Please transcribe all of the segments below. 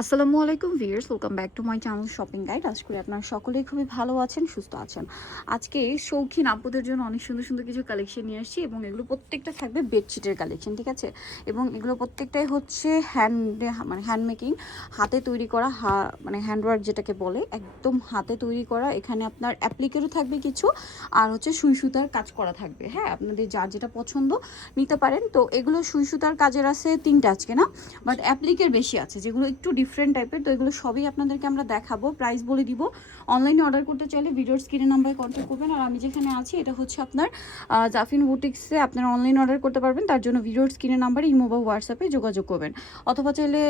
আসসালামু আলাইকুম viewers welcome back to my channel shopping guide আশা করি আপনারা সকলেই খুবই ভালো আছেন, সুস্থ আছেন। আজকে শৌখিন আপুদের জন্য অনেক সুন্দর সুন্দর কিছু কালেকশন নিয়ে আসছি এবং এগুলো প্রত্যেকটা থাকবে বেডশিটের কালেকশন ঠিক আছে? এবং এগুলো প্রত্যেকটাই হচ্ছে হ্যান্ড মানে হ্যান্ড মেকিং হাতে তৈরি করা হা মানে হ্যান্ডওয়ার্ক যেটাকে বলে, একদম হাতে তৈরি করা। এখানে আপনার অ্যাপ্লিকেরও থাকবে কিছু, আর হচ্ছে সুই সুতার কাজ করা থাকবে। হ্যাঁ আপনাদের যার যেটা পছন্দ নিতে পারেন। তো এগুলো সুই সুতার কাজের আছে তিনটা আজকে, না? বাট অ্যাপ্লিকের বেশি আছে, যেগুলো একটু টাইপের তো এগুলো সবই আপনাদেরকে আমরা দেখাবো প্রাইস বলে দিব। অনলাইনে অর্ডার করতে চাইলে ভিডিওর স্ক্রিনে নাম্বারে কন্ট্যাক্ট করবেন। আর আমি যেখানে আছি, এটা হচ্ছে আপনার জাফিন বুটিক্সে আপনারা অনলাইন অর্ডার করতে পারবেন। তার জন্য ভিডিওর স্ক্রিনে নাম্বারে ইমো বা হোয়াটসঅ্যাপে যোগাযোগ করবেন। অথবা চাইলে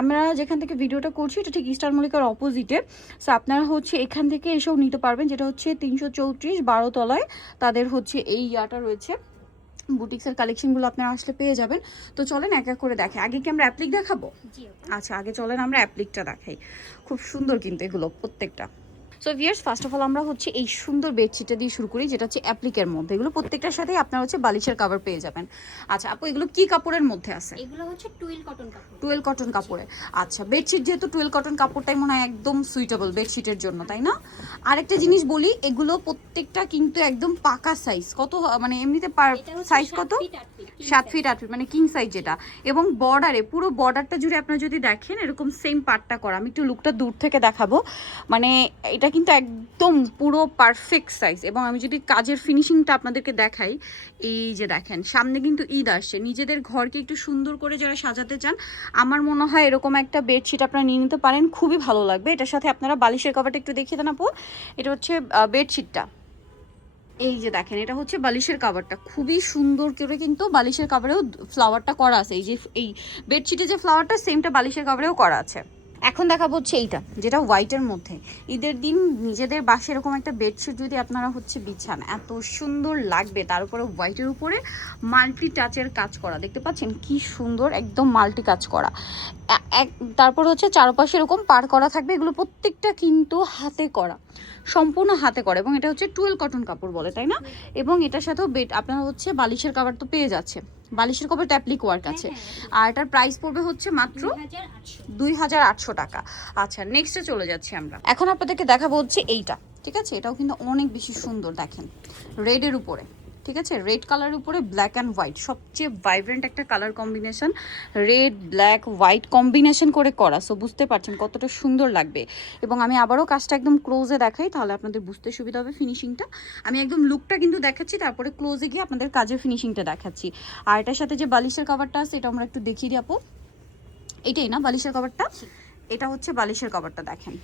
আমরা যেখান থেকে ভিডিওটা করছি, এটা ঠিক ইস্টার মল্লিকার অপোজিটে সো আপনারা হচ্ছে এখান থেকে এসেও নিতে পারবেন, যেটা হচ্ছে তিনশো চৌত্রিশ বারো তলায়। তাদের হচ্ছে এই ইয়াটা রয়েছে। বুটিক্সের কালেকশনগুলো আপনারা আসলে পেয়ে যাবেন। তো চলেন এক এক করে দেখে আগে কি আমরা অ্যাপ্লিক দেখাবো? জি আচ্ছা আগে চলেন আমরা অ্যাপ্লিকটা দেখাই। খুব সুন্দর কিন্তু এগুলো প্রত্যেকটা। So viewers first of all আমরা হচ্ছে এই সুন্দর বেডশিটটা দিয়ে শুরু করি যেটা হচ্ছে অ্যাপ্লিকের মধ্যে। এগুলো প্রত্যেকটার সাথেই আপনার হচ্ছে বালিশের কাভার পেয়ে যাবেন। আচ্ছা আপু এগুলো কি কাপড়ের মধ্যে আছে? এগুলো হচ্ছে টুইল কটন কাপড়। টুয়েলভ কটন কাপড়ে। আচ্ছা বেডশিট যেহেতু টুয়েলভ কটন কাপড়টাই মনে হয় একদম সুইটেবল বেডশিটের জন্য তাই না? আরেকটা জিনিস বলি এগুলো প্রত্যেকটা কিন্তু একদম পাকা সাইজ কত মানে এমনিতে পার সাইজ কত? সাত ফিট আট ফিট মানে কিং সাইজ যেটা। এবং বর্ডারে পুরো বর্ডারটা জুড়ে আপনারা যদি দেখেন এরকম সেম পার্টটা করা। আমি একটু লুকটা দূর থেকে দেখাবো। মানে এটা কিন্তু একদম পুরো পারফেক্ট সাইজ এবং আমি যদি কাজের ফিনিশিংটা আপনাদেরকে দেখাই, এই যে দেখেন, সামনে কিন্তু ঈদ আসছে। নিজেদের ঘরকে একটু সুন্দর করে যারা সাজাতে চান, আমার মনে হয় এরকম একটা বেডশিট আপনারা নিয়ে নিতে পারেন, খুবই ভালো লাগবে। এটার সাথে আপনারা বালিশের কভারটা একটু দেখিয়ে দেন আপু। এটা হচ্ছে বেডশিটটা এই যে দেখেন, এটা হচ্ছে বালিশের কাভারটা খুবই সুন্দর করে কিন্তু বালিশের কাভারেও ফ্লাওয়ারটা করা আছে। এই যে, এই বেডশিটে যে ফ্লাওয়ারটা সেমটা বালিশের কাভারেও করা আছে। এখন দেখাবো হচ্ছে এইটা, যেটা হোয়াইটের মধ্যে। ঈদের দিন নিজেদের বাসে এরকম একটা বেডশিট যদি আপনারা হচ্ছে বিছান, এত সুন্দর লাগবে। তার উপরে হোয়াইটের উপরে মাল্টি টাচের কাজ করা। দেখতে পাচ্ছেন? কি সুন্দর একদম মাল্টি কাজ করা এক, তারপর হচ্ছে চারপাশে এরকম পার করা থাকবে। এগুলো প্রত্যেকটা কিন্তু হাতে করা। সম্পূর্ণ হাতে করা। এবং এটা হচ্ছে টুয়েল কটন কাপড় বলে, তাই না? এবং এটার সাথেও বেড আপনার হচ্ছে বালিশের কাভার তো পেয়ে যাচ্ছে বালিশের কপাল ট্যাপলিক ওয়ার্ক আছে। হ্যাঁ, আর এটার প্রাইস পড়বে হচ্ছে মাত্র দুই হাজার আটশো। টাকা। আচ্ছা নেক্সটে চলে যাচ্ছি আমরা। এখন আপনাদেরকে দেখাবো হচ্ছে এইটা ঠিক আছে? এটাও কিন্তু অনেক বেশি সুন্দর দেখেন। রেডের উপরে। ঠিক আছে? রেড কালার উপরে ব্ল্যাক অ্যান্ড হোয়াইট সবচেয়ে ভাইব্রেন্ট একটা colour combination red black white combination করে করা। সো বুঝতে পারছেন কতটা সুন্দর লাগবে। এবং আমি আবারও কাজটা একদম ক্লোজে দেখাই তাহলে আপনাদের বুঝতে সুবিধা হবে ফিনিশিংটা আমি একদম লুকটা কিন্তু দেখাচ্ছি তারপরে ক্লোজে গিয়ে আপনাদের কাজের ফিনিশিংটা দেখাচ্ছি। আর এটার সাথে যে বালিশের কাভারটা আছে এটা আমরা একটু দেখিয়ে দিই আপু। এটাই না বালিশের কভারটা এটা হচ্ছে বালিশের কভারটা দেখেন।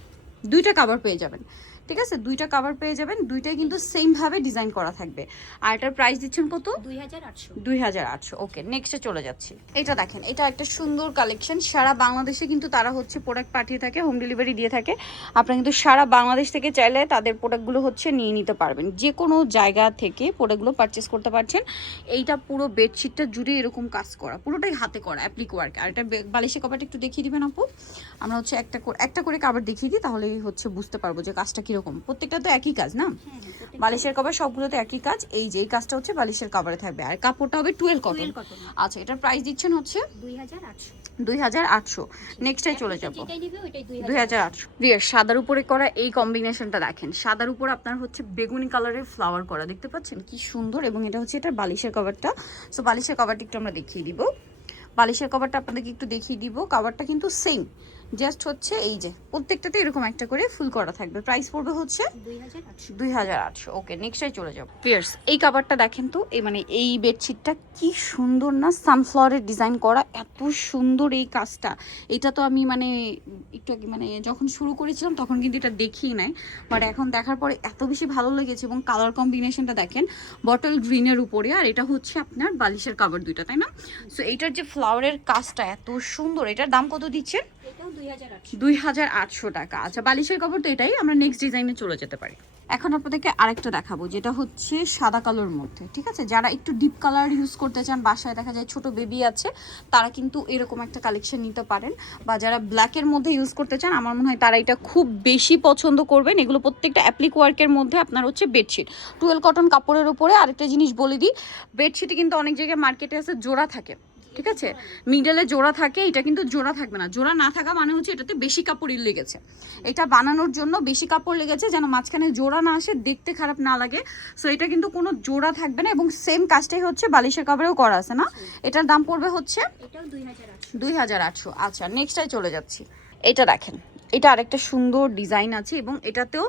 দুইটা কাভার পেয়ে যাবেন। ঠিক আছে? দুইটা কভার পেয়ে যাবেন দুইটাই কিন্তু সেম ভাবে ডিজাইন করা থাকবে। আর এটার প্রাইস দিচ্ছেন কত? 2800 দুই হাজার আটশো ওকে নেক্সটে চলে যাচ্ছি। এটা দেখেন এটা একটা সুন্দর কালেকশন সারা বাংলাদেশে কিন্তু তারা হচ্ছে প্রোডাক্ট পাঠিয়ে থাকে হোম ডেলিভারি দিয়ে থাকে। আপনারা কিন্তু সারা বাংলাদেশ থেকে চাইলে তাদের প্রোডাক্টগুলো হচ্ছে নিয়ে নিতে পারবেন। যে কোনো জায়গা থেকে প্রোডাক্টগুলো পারচেস করতে পারছেন এইটা পুরো বেডশিটটা জুড়ে এরকম কাজ করা পুরোটাই হাতে করা অ্যাপ্লিক ওয়ার্ক আর এটা বে- বালিশের কভারটা একটু দেখিয়ে দিবেন আপু। আমরা হচ্ছে একটা করে একটা করে কাভার দেখিয়ে দিই তাহলেই হচ্ছে বুঝতে পারব যে কাজটা কীরকম প্রত্যেকটা তো একই কাজ না? হ্যাঁ হ্যাঁ বালিশের কভার সবগুলোতে একই কাজ এই যে এই কাজটা হচ্ছে বালিশের কভারে থাকবে। আর কাপড়টা হবে টুয়েলভ কটন আচ্ছা এটার প্রাইস দিচ্ছেন হচ্ছে দুই হাজার আটশো। নেক্সটাই চলে যাব। দুই হাজার আটশো। বিয়ার সাদার উপরে করা এই কম্বিনেশনটা দেখেন। সাদার উপর আপনার হচ্ছে বেগুনি কালারের ফ্লাওয়ার করা দেখতে পাচ্ছেন? কি সুন্দর এবং এটা হচ্ছে এটা বালিশের কভারটা সো বালিশের কভারটা একটু আমরা দেখিয়ে দিব। বালিশের কভারটা আপনাদেরকে একটু দেখিয়ে দিব। কভারটা কিন্তু সেম জাস্ট হচ্ছে এই যে প্রত্যেকটাতে এরকম একটা করে ফুল করা থাকবে। প্রাইস পড়বে হচ্ছে 2800 দুই হাজার আটশো। ওকে নেক্সটাই চলে যাব। পিয়ার্স এই কাভারটা দেখেন তো এই মানে এই বেডশিটটা কি সুন্দর না সানফ্লাওয়ারের ডিজাইন করা এত সুন্দর এই কাজটা। এটা তো আমি মানে একটু আগে মানে যখন শুরু করেছিলাম তখন কিন্তু এটা দেখি নাই বাট এখন দেখার পরে এত বেশি ভালো লেগেছে এবং কালার কম্বিনেশনটা দেখেন বটল গ্রিনের উপরে আর এটা হচ্ছে আপনার বালিশের কাভার দুইটা তাই না? সো এইটার যে ফ্লাওয়ারের কাজটা এত সুন্দর এটার দাম কত দিচ্ছেন? এটাও 2800 দুই হাজার আটশো। টাকা। আচ্ছা বালিশের কাপড় তো এটাই, আমরা নেক্সট ডিজাইনে চলে যেতে পারি। এখন আপনাদেরকে আরেকটা দেখাবো, যেটা হচ্ছে সাদা কালোর মধ্যে, ঠিক আছে? যারা একটু ডিপ কালার ইউজ করতে চান, বাসায় দেখা যায় ছোট বেবি আছে, তারা কিন্তু এরকম একটা কালেকশন নিতে পারেন। বা যারা ব্ল্যাকের মধ্যে ইউজ করতে চান, আমার মনে হয় তারা এটা খুব বেশি পছন্দ করবেন। এগুলো প্রত্যেকটা অ্যাপ্লিক ওয়ার্কের মধ্যে আপনার হচ্ছে বেডশিট টুয়েলভ কটন কাপড়ের উপরে আরেকটা জিনিস বলে দিই বেডশিটে কিন্তু অনেক জায়গায় মার্কেটে আছে, জোড়া থাকে। ঠিক আছে? মিডলে জোড়া থাকে এটা কিন্তু জোড়া থাকবে না। জোড়া না থাকা মানে হচ্ছে এটাতে বেশি কাপড়ই লেগেছে। এটা বানানোর জন্য বেশি কাপড় লেগেছে যেন মাঝখানে জোড়া না আসে দেখতে খারাপ না লাগে। সো এটা কিন্তু কোনো জোড়া থাকবে না এবং সেম কাজটাই হচ্ছে বালিশের কাপড়েও করা আছে না? এটার দাম পড়বে হচ্ছে দুই হাজার আটশো। দুই হাজার আটশো। আচ্ছা নেক্সটাই চলে যাচ্ছি। এটা দেখেন। এটা আরেকটা সুন্দর ডিজাইন আছে এবং এটাতেও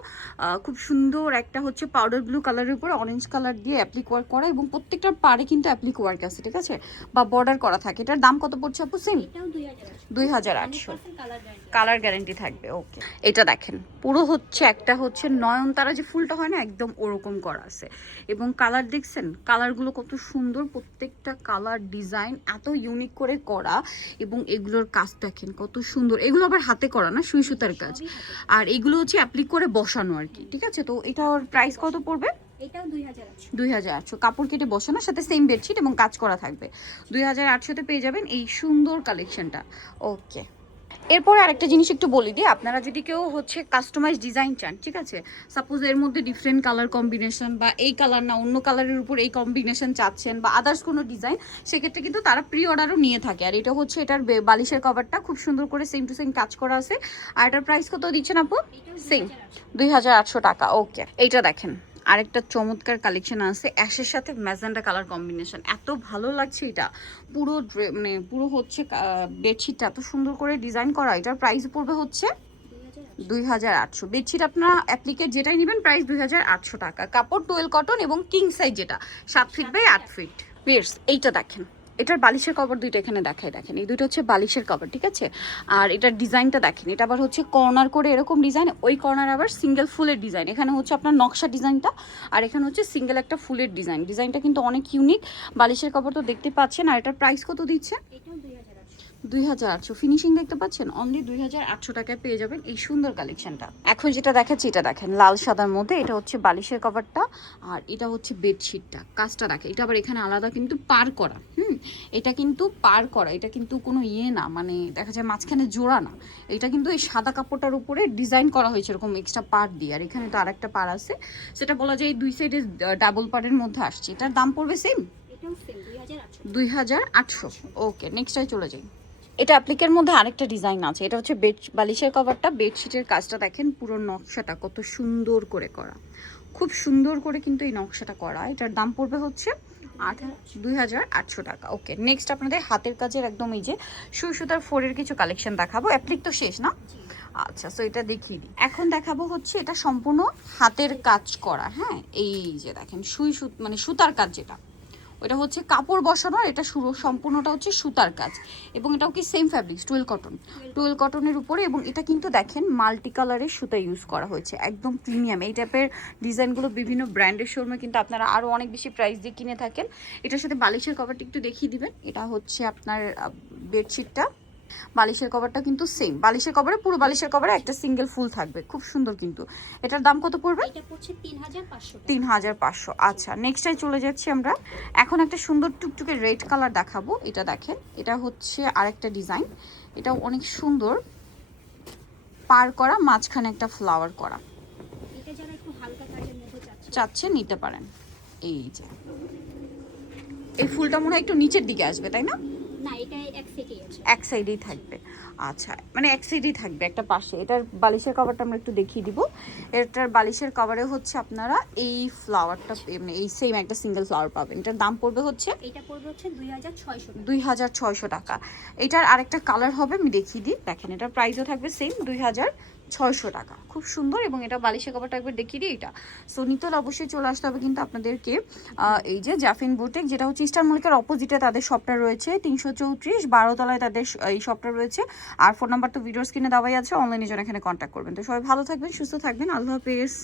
খুব সুন্দর একটা হচ্ছে পাউডার ব্লু কালারের উপর অরেঞ্জ কালার দিয়ে অ্যাপ্লিক ওয়ার্ক করা এবং প্রত্যেকটার পাড়ে কিন্তু অ্যাপ্লিক ওয়ার্ক আছে ঠিক আছে? বা বর্ডার করা থাকে। এটার দাম কত পড়ছে আপু? সেম দুই হাজার আটশো। কালার গ্যারেন্টি থাকবে। ওকে এটা দেখেন পুরো হচ্ছে একটা হচ্ছে নয়নতারা যে ফুলটা হয় না একদম ওরকম করা আছে। এবং কালার দেখছেন? কালারগুলো কত সুন্দর প্রত্যেকটা কালার ডিজাইন এত ইউনিক করে করা এবং এগুলোর কাজ দেখেন কত সুন্দর। এগুলো আবার হাতে করা না সুই সুতার কাজ। আর এগুলো হচ্ছে অ্যাপ্লিক করে বসানো আর কি ঠিক আছে? তো এটার প্রাইস কত পড়বে? দুই হাজার আটশো। কাপড় কেটে বসানোর সাথে সেম বেডশিট এবং কাজ করা থাকবে। দুই হাজার আটশোতে পেয়ে যাবেন এই সুন্দর কালেকশনটা ওকে এরপরে আরেকটা জিনিস একটু বলি দিই আপনারা যদি কেউ হচ্ছে কাস্টমাইজ ডিজাইন চান ঠিক আছে? সাপোজ এর মধ্যে ডিফারেন্ট কালার কম্বিনেশন বা এই কালার না অন্য কালারের উপর এই কম্বিনেশন চাচ্ছেন বা আদার্স কোনো ডিজাইন সেক্ষেত্রে কিন্তু তারা প্রি অর্ডারও নিয়ে থাকে। আর এটা হচ্ছে এটার বালিশের কভারটা খুব সুন্দর করে সেম টু সেম কাজ করা আছে। আর এটার প্রাইস কত দিচ্ছেন আপু? সেম দুই দুই হাজার আটশো টাকা ওকে এইটা দেখেন। আরেকটা চমৎকার কালেকশন আছে, অ্যাশের সাথে ম্যাজেন্ডা কালার কম্বিনেশন এত ভালো লাগছে এটা। পুরো মানে পুরো হচ্ছে বেডশিটটা এত সুন্দর করে ডিজাইন করা। এটার প্রাইস পড়বে হচ্ছে দুই হাজার আটশো। বেডশিট আপনারা অ্যাপ্লিকেট যেটাই নেবেন প্রাইস দুই হাজার আটশো টাকা। কাপড় টুয়েল কটন এবং কিং সাইজ যেটা। সাত ফিট বাই আট ফিট পিয়ার্স এইটা দেখেন। এটার বালিশের কভার দুইটা এখানে দেখায়, দেখেন। এই দুইটা হচ্ছে বালিশের কভার ঠিক আছে? আর এটার ডিজাইনটা দেখেন। এটা আবার হচ্ছে কর্নার করে এরকম ডিজাইন ওই কর্নার আবার সিঙ্গেল ফুলের ডিজাইন এখানে হচ্ছে আপনার নকশা ডিজাইনটা, আর এখানে হচ্ছে সিঙ্গেল একটা ফুলের ডিজাইন ডিজাইনটা কিন্তু অনেক ইউনিক বালিশের কভার তো দেখতে পাচ্ছেন, আর এটার প্রাইস কত দিচ্ছে? দুই হাজার আটশো। ফিনিশিং দেখতে পাচ্ছেন? অনলি দুই হাজার আটশো টাকায় পেয়ে যাবেন এই সুন্দর কালেকশনটা এখন যেটা দেখাচ্ছি এটা দেখেন লাল সাদার মধ্যে। এটা হচ্ছে বালিশের কভারটা আর এটা হচ্ছে বেডশিটটা কাজটা দেখে এটা আবার এখানে আলাদা কিন্তু পার করা হুম? এটা কিন্তু পার করা এটা কিন্তু কোনো ইয়ে না মানে দেখা যায় মাঝখানে জোড়া না। এটা কিন্তু এই সাদা কাপড়টার উপরে ডিজাইন করা হয়েছে এরকম এক্সট্রা পার দিয়ে। আর এখানে তো আরেকটা পার আছে সেটা বলা যায় এই দুই সাইডে ডাবল পারের মধ্যে আসছে। এটার দাম পড়বে সেম দুই হাজার আটশো। ওকে নেক্সটাই চলে যাই। এটা অ্যাপ্লিকের মধ্যে আরেকটা ডিজাইন আছে। এটা হচ্ছে বেড বালিশের কভারটা বেডশিটের কাজটা দেখেন, পুরো নকশাটা কত সুন্দর করে করা। খুব সুন্দর করে কিন্তু এই নকশাটা করা। এটার দাম পড়বে হচ্ছে আট দুই হাজার আটশো টাকা। ওকে নেক্সট আপনাদের হাতের কাজের একদম এই যে সুই সুতার ফোরের কিছু কালেকশন দেখাবো। অ্যাপ্লিক তো শেষ না? আচ্ছা সো এটা দেখিয়ে দিই। এখন দেখাবো হচ্ছে এটা সম্পূর্ণ হাতের কাজ করা। হ্যাঁ এই যে দেখেন, সুই সুত মানে সুতার কাজ যেটা। ওটা হচ্ছে কাপড় বসানো, আর এটা শুরু, সম্পূর্ণটা হচ্ছে সুতার কাজ। এবং এটাও কি same fabric twill cotton twill কটনের উপরে, এবং এটা কিন্তু দেখেন মাল্টি কালারের সুতা ইউজ করা হয়েছে, একদম প্রিমিয়াম এই টাইপের ডিজাইনগুলো বিভিন্ন ব্র্যান্ডের শোরুমে কিন্তু আপনারা আরও অনেক বেশি প্রাইস দিয়ে কিনে থাকেন। এটার সাথে বালিশের কভারটি একটু দেখিয়ে দিবেন। এটা হচ্ছে আপনার বেডশিটটা বালিশের কভারটা কিন্তু সেম বালিশের কভারে পুরো বালিশের কভারে একটা সিঙ্গেল ফুল থাকবে। খুব সুন্দর কিন্তু। এটার দাম কত পড়বে? এটা পড়ছে তিন হাজার পাঁচশো আচ্ছা নেক্সটাই চলে যাচ্ছি আমরা। এখন একটা সুন্দর টুকটুকে রেড কালার দেখাবো। এটা দেখেন এটা হচ্ছে আরেকটা ডিজাইন এটা অনেক সুন্দর। পার করা মাঝখানে একটা ফ্লাওয়ার করা। এটা যারা একটু হালকা কাজের মধ্যে চাচ্ছে চাচ্ছে নিতে পারেন। এই যে। এই ফুলটা মনে হয় একটু নিচের দিকে আসবে তাই না না এটা এক সেটেই আছে এক সাইডেই থাকবে। আচ্ছা মানে এক সাইডেই থাকবে একটা পাশে। এটার বালিশের কভারটা আমরা একটু দেখিয়ে দিব। এটার বালিশের কভারে হচ্ছে আপনারা এই ফ্লাওয়ারটা মানে এই সেম একটা সিঙ্গেল ফ্লাওয়ার পাবেন। এটার দাম পড়বে হচ্ছে এটা পড়বে হচ্ছে দুই হাজার ছয়শো দুই হাজার ছয়শো টাকা। এটার আরেকটা কালার হবে আমি দেখিয়ে দিই। দেখেন এটার প্রাইসও থাকবে সেম দুই হাজার ছয়শো টাকা। খুব সুন্দর এবং এটা বালিশে কভারটা একবার দেখিয়ে দিই এটা। সো নিতল অবশ্যই চলে আসতে হবে কিন্তু আপনাদেরকে এই যে জাফিন বুটেক যেটা হচ্ছে ইস্টার মলিকের অপোজিটে তাদের শপটা রয়েছে, তিনশো চৌত্রিশ বারোতলায় তাদের এই শপটা রয়েছে। আর ফোন নাম্বার তো ভিডিও স্ক্রিনে দেওয়াই আছে অনলাইনে জন্য এখানে কন্ট্যাক্ট করবেন। তো সবাই ভালো থাকবেন, সুস্থ থাকবেন। আল্লাহ হাফেজ।